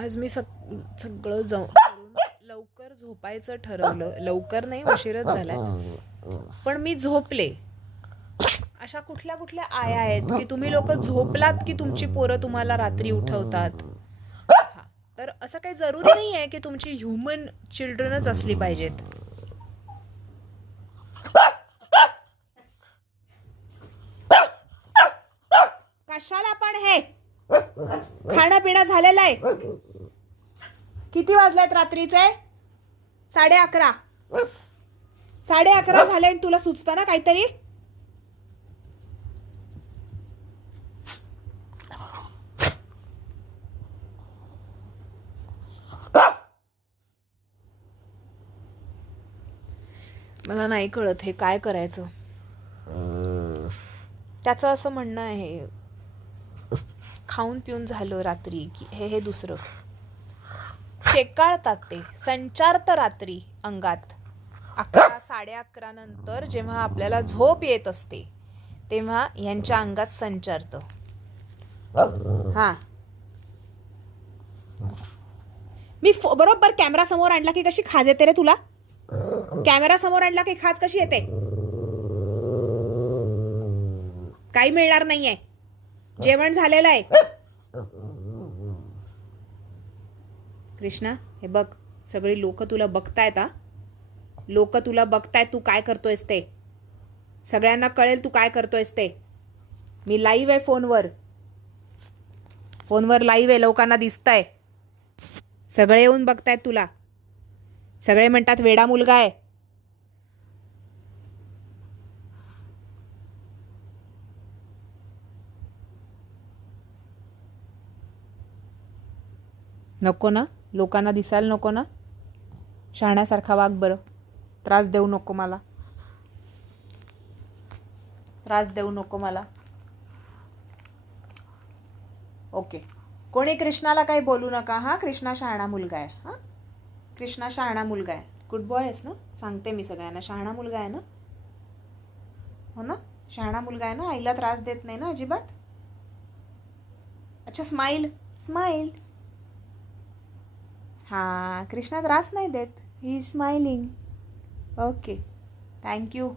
आज मी सगळं करून लवकर झोपायचं ठरवलं. लवकर नाही, उशीरच झालाय. पण मी झोपले. अशा कुठल्या कुठल्या आया आहेत की तुम्ही लोक झोपलात की तुमची पोरं तुम्हाला रात्री उठवतात. हा, तर असं काही जरुरी नाही आहे की तुमची ह्युमन चिल्ड्रनच असली पाहिजेत. कशाला पण हे खाणं पिणं झालेलं आहे. किती वाजलेत रात्रीचे? 11:30. 11:30 झाले आणि तुला सुचतं ना काहीतरी. मला नाही कळत हे काय करायचं. त्याचं असं म्हणणं आहे खाऊन पिऊन झालं रात्री की हे दुसरं शेकाळतात ते संचारत रात्री अंगात. 11, 11:30 नंतर जेव्हा आपल्याला झोप येत असते तेव्हा यांच्या अंगात संचारतं. हा, मी बरोबर कॅमेरा समोर आणला की कशी खाज येते रे तुला. कॅमेरा समोर आणला की खाज कशी येते. काही मिळणार नाहीये, जेवण झालेलं आहे. कृष्णा, हे बघ, सगळी लोक तुला बघतायत. लोक तुला बघतायत तू काय करतोयस ते. सगळ्यांना कळेल तू काय करतोयस ते. मी लाईव्ह आहे फोनवर लाईव्ह आहे. लोकांना दिसतंय. सगळे येऊन बघतायत तुला. सगळे म्हणतात वेडा मुलगा आहे. नको ना, लोकांना दिसायला नको ना. शहाण्यासारखा वाग बरं. त्रास देऊ नको मला. त्रास देऊ नको मला. ओके, कोणी कृष्णाला काही बोलू नका. हा, कृष्णा शहाणा मुलगा आहे. हा, कृष्णा शहाणा मुलगा आहे. गुड बॉय आहेस ना. सांगते मी सगळ्यांना, शहाणा मुलगा आहे ना. हो ना, शहाणा मुलगा आहे ना. आईला त्रास देत नाही ना अजिबात. अच्छा, स्माइल स्माइल. हां, कृष्णा त्रास नाही देत. He is smiling. Okay, thank you.